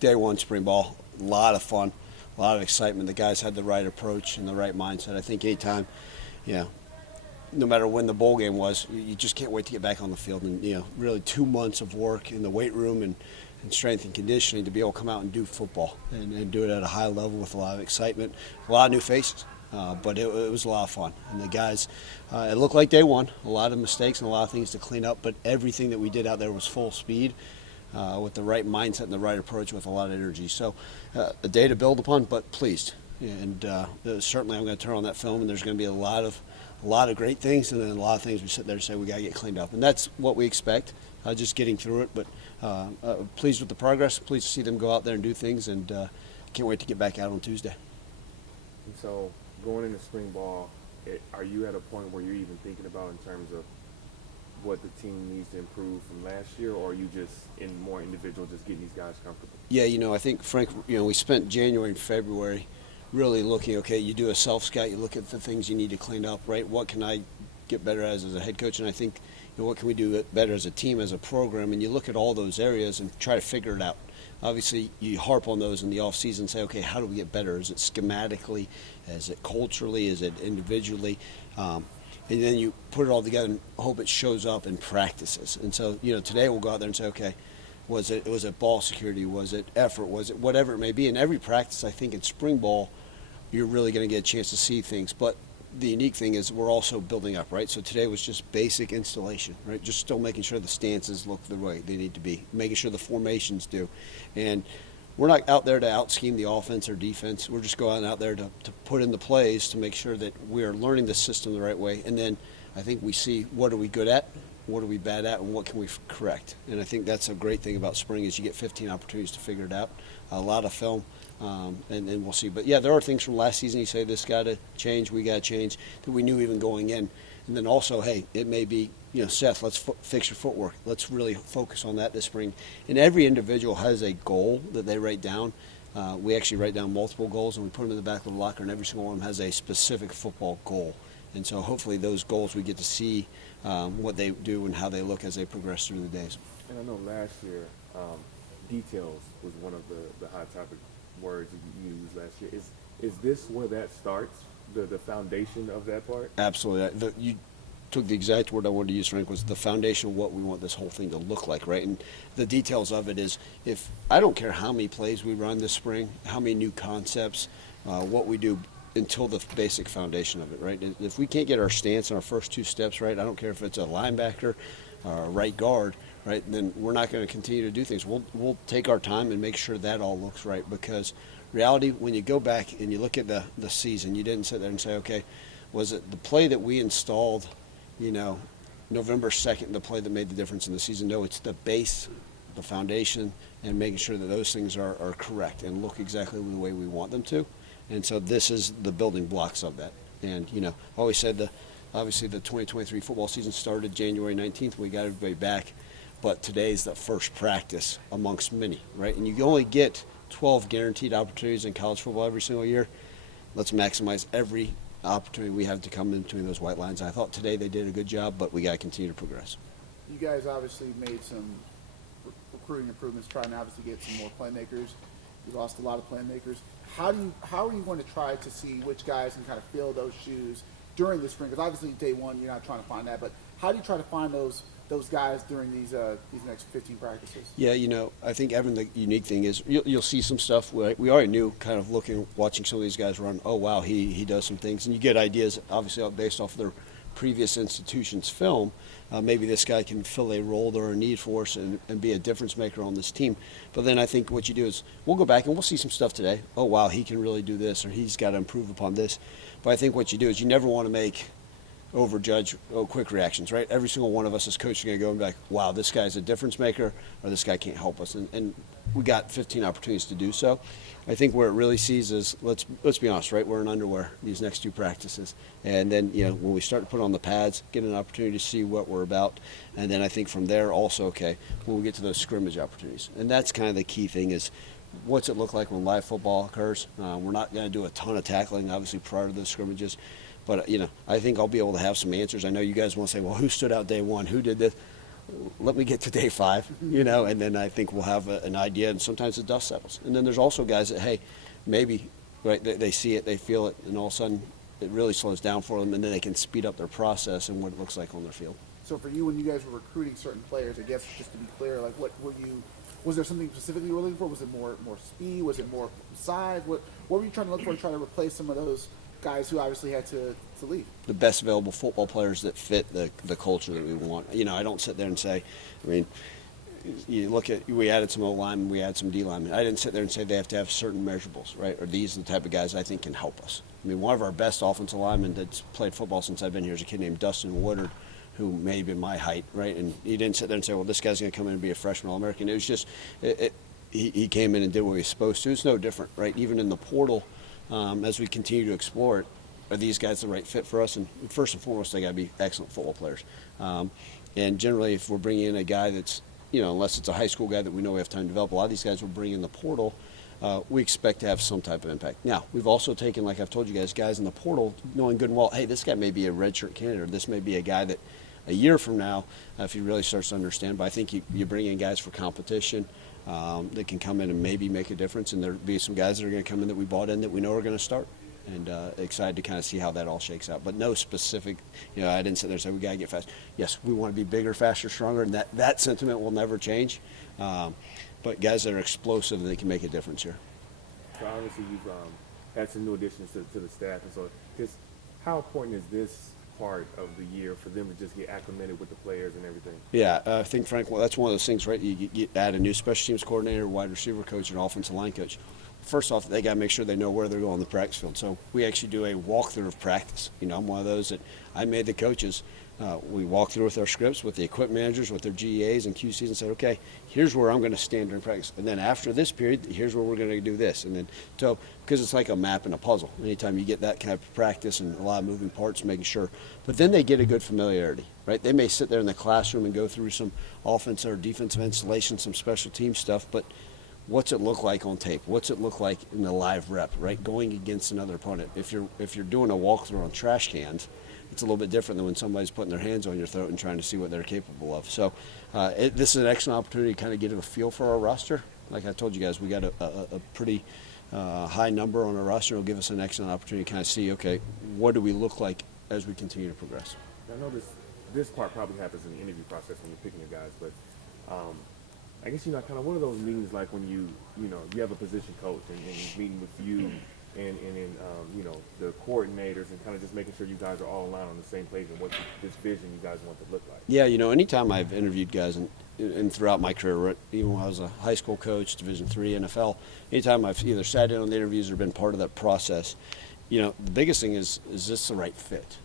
Day one spring ball, a lot of fun, a lot of excitement. The guys had the right approach and the right mindset. I think anytime, you know, no matter when the bowl game was, you just can't wait to get back on the field. And, really 2 months of work in the weight room and strength and conditioning to be able to come out and do football and do it at a high level with a lot of excitement, a lot of new faces. But it was a lot of fun. And the guys, it looked like day one, a lot of mistakes and a lot of things to clean up, but everything that we did out there was full speed. With the right mindset and the right approach with a lot of energy. So a day to build upon, but pleased. And certainly I'm going to turn on that film, and there's going to be a lot of great things, and then a lot of things we sit there and say we got to get cleaned up. And that's what we expect, just getting through it. But pleased with the progress, pleased to see them go out there and do things, and can't wait to get back out on Tuesday. And so going into spring ball, are you at a point where you're even thinking about in terms of what the team needs to improve from last year, or are you just in more individual, just getting these guys comfortable? Yeah, I think, Frank, we spent January and February really looking, okay, you do a self-scout, you look at the things you need to clean up, right? What can I get better as a head coach? And I think, what can we do better as a team, as a program? And you look at all those areas and try to figure it out. Obviously, you harp on those in the offseason and say, okay, how do we get better? Is it schematically? Is it culturally? Is it individually? And then you put it all together and hope it shows up in practices. And so, today we'll go out there and say, okay, was it ball security? Was it effort? Was it whatever it may be? In every practice, I think in spring ball, you're really going to get a chance to see things. But the unique thing is we're also building up, right? So today was just basic installation, right? Just still making sure the stances look the way they need to be, making sure the formations do. And we're not out there to out-scheme the offense or defense. We're just going out there to put in the plays to make sure that we're learning the system the right way. And then I think we see what are we good at, what are we bad at, and what can we correct. And I think that's a great thing about spring is you get 15 opportunities to figure it out, a lot of film, and we'll see. But, yeah, there are things from last season you say this got to change, we got to change, that we knew even going in. And then also, hey, it may be, Seth, let's fix your footwork. Let's really focus on that this spring. And every individual has a goal that they write down. We actually write down multiple goals, and we put them in the back of the locker, and every single one of them has a specific football goal. And so hopefully those goals we get to see what they do and how they look as they progress through the days. And I know last year, details was one of the hot topic words you used last year. Is this where that starts, the foundation of that part? Absolutely. You took the exact word I wanted to use, Frank, was the foundation of what we want this whole thing to look like, right? And the details of it is, if I don't care how many plays we run this spring, how many new concepts, what we do until the basic foundation of it, right? If we can't get our stance and our first two steps right, I don't care if it's a linebacker or a right guard, right, then we're not going to continue to do things. We'll take our time and make sure that all looks right, because reality, when you go back and you look at the season, you didn't sit there and say, okay, was it the play that we installed, November 2nd, the play that made the difference in the season? No, it's the base, the foundation, and making sure that those things are correct and look exactly the way we want them to. And so this is the building blocks of that. And, I always said obviously the 2023 football season started January 19th. We got everybody back. But today's the first practice amongst many, right? And you only get 12 guaranteed opportunities in college football every single year. Let's maximize every opportunity we have to come in between those white lines. I thought today they did a good job, but we got to continue to progress. You guys obviously made some recruiting improvements, trying to obviously get some more playmakers. You lost a lot of playmakers. How are you going to try to see which guys can kind of fill those shoes during the spring? Because obviously day one you're not trying to find that, but how do you try to find those guys during these next 15 practices? Yeah, I think, Evan, the unique thing is you'll see some stuff we already knew, kind of watching some of these guys run, oh, wow, he does some things. And you get ideas, obviously, based off their previous institution's film. Maybe this guy can fill a role or a need for us and be a difference maker on this team. But then I think what you do is we'll go back and we'll see some stuff today. Oh, wow, he can really do this, or he's got to improve upon this. But I think what you do is you never want to make overjudge quick reactions, right? Every single one of us as coaches are going to go and be like, wow, this guy's a difference maker, or this guy can't help us. And we got 15 opportunities to do so. I think where it really sees is, let's be honest, right? We're in underwear these next two practices. And then, when we start to put on the pads, get an opportunity to see what we're about. And then I think from there also, okay, when we get to those scrimmage opportunities. And that's kind of the key thing is, what's it look like when live football occurs? We're not going to do a ton of tackling, obviously, prior to those scrimmages. But, I think I'll be able to have some answers. I know you guys want to say, well, who stood out day one? Who did this? let me get to day 5, and then I think we'll have an idea, and sometimes the dust settles. And then there's also guys that, hey, maybe, right, they see it, they feel it, and all of a sudden it really slows down for them, and then they can speed up their process and what it looks like on their field. So for you, when you guys were recruiting certain players, I guess just to be clear, like was there something specifically you were looking for? Was it more speed? Was it more size? What were you trying to look for to try to replace some of those guys who obviously had to leave? The best available football players that fit the culture that we want. I don't sit there and say, you look at, we added some O-linemen, we added some D-linemen. I didn't sit there and say they have to have certain measurables, right? Or these are the type of guys I think can help us. One of our best offensive linemen that's played football since I've been here is a kid named Dustin Woodard, who may have been my height, right? And he didn't sit there and say, well, this guy's going to come in and be a freshman All-American. It was just, he came in and did what he was supposed to. It's no different, right? Even in the portal, as we continue to explore it, are these guys the right fit for us? And first and foremost, they got to be excellent football players. And generally, if we're bringing in a guy that's, unless it's a high school guy that we know we have time to develop, a lot of these guys we'll bring in the portal, we expect to have some type of impact. Now, we've also taken, like I've told you guys in the portal, knowing good and well, hey, this guy may be a redshirt candidate, or this may be a guy that a year from now, if he really starts to understand, but I think you bring in guys for competition that can come in and maybe make a difference, and there'll be some guys that are going to come in that we bought in that we know are going to start. And excited to kind of see how that all shakes out. But no specific, I didn't sit there and say we got to get fast. Yes, we want to be bigger, faster, stronger, and that sentiment will never change. But guys that are explosive, they can make a difference here. So obviously you've had some new additions to the staff, and so just how important is this part of the year for them to just get acclimated with the players and everything? Yeah, I think, Frank, well, that's one of those things, right? You add a new special teams coordinator, wide receiver coach, and offensive line coach. First off, they got to make sure they know where they're going on the practice field. So we actually do a walkthrough of practice. I'm one of those that I made the coaches. We walk through with our scripts, with the equipment managers, with their GEAs and QCs, and said, okay, here's where I'm going to stand during practice. And then after this period, here's where we're going to do this. And then, so, because it's like a map and a puzzle. Anytime you get that kind of practice and a lot of moving parts, making sure. But then they get a good familiarity, right? They may sit there in the classroom and go through some offensive or defensive installation, some special team stuff, but what's it look like on tape? What's it look like in the live rep, right? Going against another opponent. If you're doing a walkthrough on trash cans, it's a little bit different than when somebody's putting their hands on your throat and trying to see what they're capable of. So this is an excellent opportunity to kind of get a feel for our roster. Like I told you guys, we got a pretty high number on our roster. It'll give us an excellent opportunity to kind of see, okay, what do we look like as we continue to progress? I know this part probably happens in the interview process when you're picking your guys, but I guess, kind of one of those meetings like when you have a position coach and he's meeting with you and the coordinators and kind of just making sure you guys are all aligned on the same page and what this vision you guys want to look like. Yeah, anytime I've interviewed guys and throughout my career, even when I was a high school coach, Division III, NFL, anytime I've either sat in on the interviews or been part of that process, the biggest thing is this the right fit?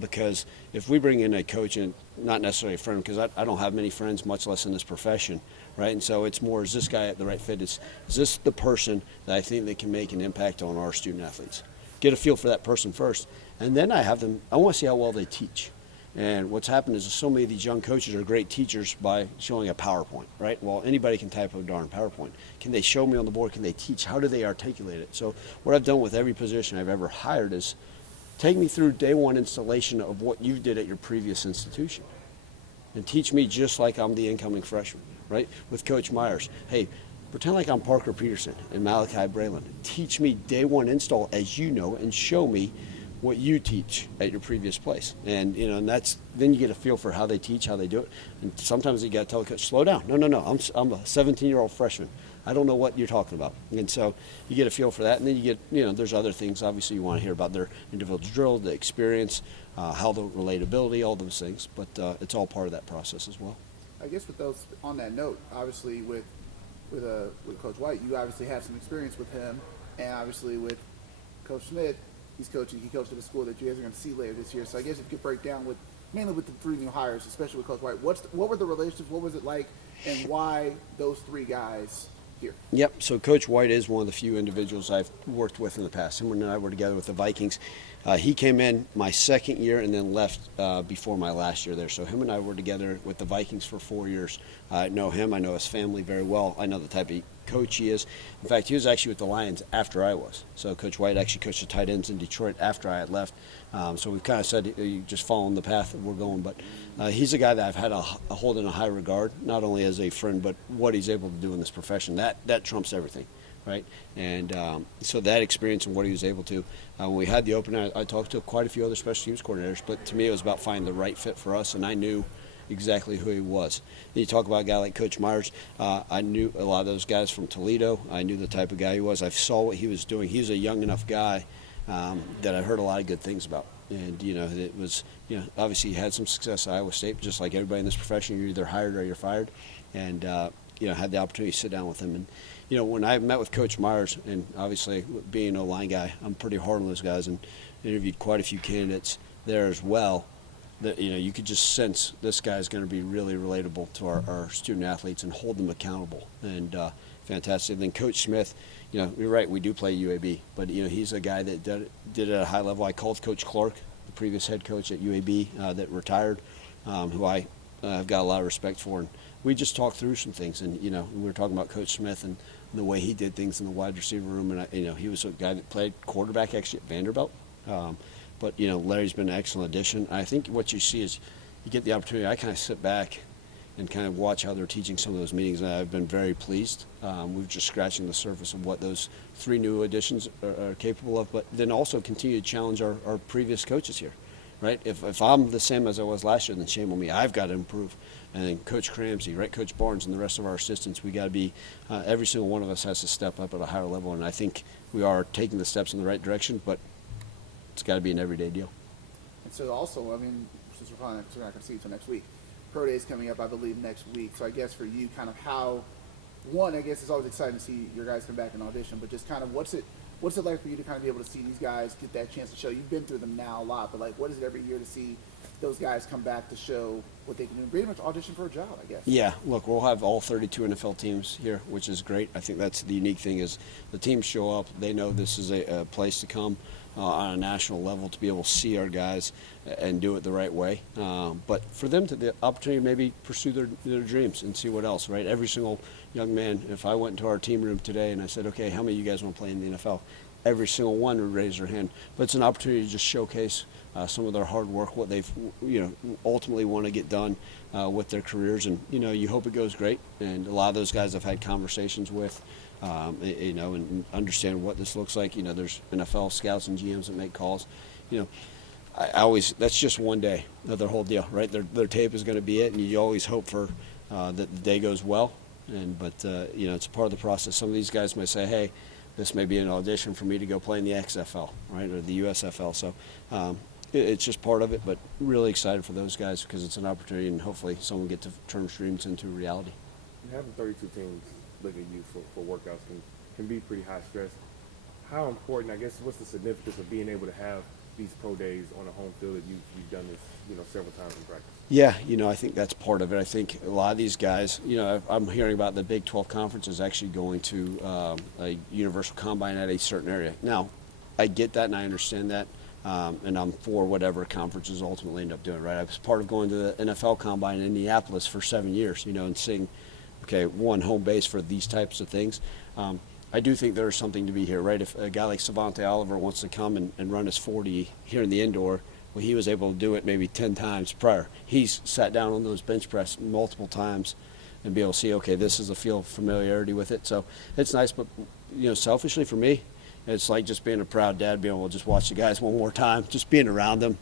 Because if we bring in a coach, and not necessarily a friend, because I don't have many friends, much less in this profession, right? And so it's more, is this guy the right fit? Is this the person that I think that can make an impact on our student athletes? Get a feel for that person first. And then I want to see how well they teach. And what's happened is so many of these young coaches are great teachers by showing a PowerPoint, right? Well, anybody can type a darn PowerPoint. Can they show me on the board? Can they teach? How do they articulate it? So what I've done with every position I've ever hired is take me through day one installation of what you did at your previous institution and teach me just like I'm the incoming freshman, right? With Coach Myers. Hey, pretend like I'm Parker Peterson and Malachi Braylon. Teach me day one install as you know and show me what you teach at your previous place. And, and then you get a feel for how they teach, how they do it. And sometimes you got to tell the coach, slow down. No, I'm a 17-year-old freshman. I don't know what you're talking about. And so you get a feel for that. And then you get, there's other things, obviously, you want to hear about their individual drill, the experience, how the relatability, all those things. But it's all part of that process as well. I guess with those, on that note, obviously with Coach White, you obviously have some experience with him. And obviously with Coach Smith, he coached at a school that you guys are going to see later this year. So I guess if you could break down mainly with the three new hires, especially with Coach White, what were the relationships? What was it like? And why those three guys here? Yep. So Coach White is one of the few individuals I've worked with in the past. Him and I were together with the Vikings. He came in my second year and then left before my last year there. So him and I were together with the Vikings for 4 years. I know him. I know his family very well. I know the type of coach he is. In fact, he was actually with the Lions after I was. So Coach White actually coached the tight ends in Detroit after I had left. So we've kind of said you just following the path that we're going. But he's a guy that I've had a hold in a high regard, not only as a friend, but what he's able to do in this profession. That trumps everything. Right, and so that experience and what he was able to. When we had the opener, I talked to quite a few other special teams coordinators, but to me it was about finding the right fit for us, and I knew exactly who he was. And you talk about a guy like Coach Myers. I knew a lot of those guys from Toledo. I knew the type of guy he was. I saw what he was doing. He was a young enough guy that I heard a lot of good things about. And, it was, obviously he had some success at Iowa State, just like everybody in this profession. You're either hired or you're fired. And, had the opportunity to sit down with him. And, when I met with Coach Myers, and obviously being an O-line guy, I'm pretty hard on those guys and interviewed quite a few candidates there as well. That you could just sense this guy is going to be really relatable to our student athletes and hold them accountable. And fantastic. And then Coach Smith, you're right, we do play UAB, but he's a guy that did it at a high level. I called Coach Clark, the previous head coach at UAB that retired, who I've got a lot of respect for. And we just talked through some things, and we were talking about Coach Smith and the way he did things in the wide receiver room. And he was a guy that played quarterback actually at Vanderbilt. But Larry's been an excellent addition. I think what you see is you get the opportunity. I kind of sit back and kind of watch how they're teaching some of those meetings, and I've been very pleased. We're just scratching the surface of what those 3 new additions are capable of, but then also continue to challenge our previous coaches here. Right? If I'm the same as I was last year, then shame on me. I've got to improve. And then Coach Cramsey, right, Coach Barnes, and the rest of our assistants, we got to be. Every single one of us has to step up at a higher level, and I think we are taking the steps in the right direction. But it's got to be an everyday deal. And so also, since we're probably not going to see you until next week, Pro Day is coming up, I believe, next week. So I guess for you, kind of how, I guess it's always exciting to see your guys come back and audition, but just kind of what's it like for you to kind of be able to see these guys get that chance to show? You've been through them now a lot, but what is it every year to see those guys come back to show what they can do? Pretty much audition for a job, I guess. Yeah, look, we'll have all 32 NFL teams here, which is great. I think that's the unique thing is the teams show up. They know this is a place to come on a national level to be able to see our guys and do it the right way. But for them to the opportunity to maybe pursue their dreams and see what else, right? Every single young man, if I went into our team room today and I said, okay, how many of you guys want to play in the NFL? Every single one would raise their hand. But it's an opportunity to just showcase some of their hard work, what they've ultimately want to get done with their careers. And you hope it goes great. And a lot of those guys I've had conversations with, and understand what this looks like. There's NFL scouts and GMs that make calls. I always, that's just one day of their whole deal, right? Their tape is going to be it, and you always hope for that the day goes well. But it's part of the process. Some of these guys might say, hey, this may be an audition for me to go play in the XFL, right, or the USFL. So it's just part of it, but really excited for those guys because it's an opportunity, and hopefully someone get to turn dreams into reality. Having 32 teams look at you for workouts can be pretty high stress. How important, I guess, what's the significance of being able to have these pro days on a home field that you've done this, several times in practice? Yeah, I think that's part of it. I think a lot of these guys, I'm hearing about the Big 12 Conference is actually going to a universal combine at a certain area. Now, I get that and I understand that, and I'm for whatever conferences ultimately end up doing, right? I was part of going to the NFL combine in Indianapolis for 7 years, and seeing, okay, one home base for these types of things. I do think there's something to be here, right? If a guy like Savante Oliver wants to come and run his 40 here in the indoor, well, he was able to do it maybe 10 times prior. He's sat down on those bench press multiple times and be able to see, okay, this is a feel of familiarity with it. So it's nice, but, selfishly for me, it's like just being a proud dad, being able to just watch the guys one more time, just being around them,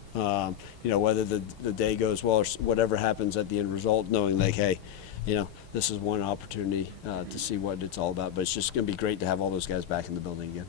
whether the day goes well or whatever happens at the end result, knowing like, hey, this is one opportunity to see what it's all about. But it's just going to be great to have all those guys back in the building again.